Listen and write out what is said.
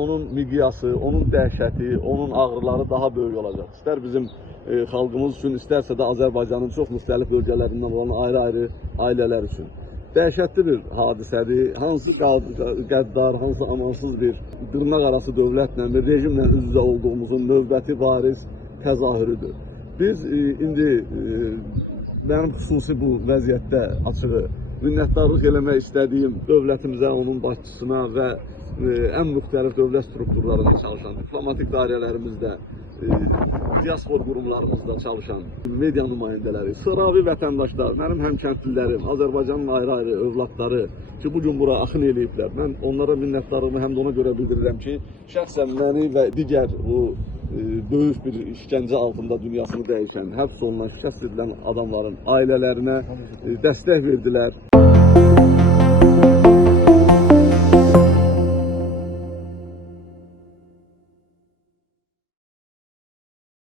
Onun miqyası, onun dəhşəti, onun ağrıları daha böyük olacaq. İstər bizim xalqımız üçün, istərsə də Azərbaycanın çox müxtəlif bölgələrindən olan ayrı-ayrı ailələr üçün. Dəhşətli bir hadisədir. Hansı qəddar, hansı amansız bir dırnaq arası dövlətlə, bir rejimlə üz-üzə olduğumuzun növbəti bariz təzahürüdür. Biz indi mənim xüsusi bu vəziyyətdə açığı minnətdarlıq eləmək istədiyim dövlətimizə, onun başçısına və ən müxtəlif dövlət strukturlarında çalışan, diplomatik dairələrimizdə, diaspor qurumlarımızda çalışan media nümayəndələri, sıravi vətəndaşlar, mənim həmkəndlilərim, Azərbaycanın ayrı-ayrı övladları ki, bugün bura axın eləyiblər. Mən onlara minnətdarlığımı həm də ona görə bildirirəm ki, şəxsən məni və digər bu böyük bir işgəncə altında dünyasını dəyişən, həbs olunan, şikəst edilən adamların ailələrinə dəstək verdilər.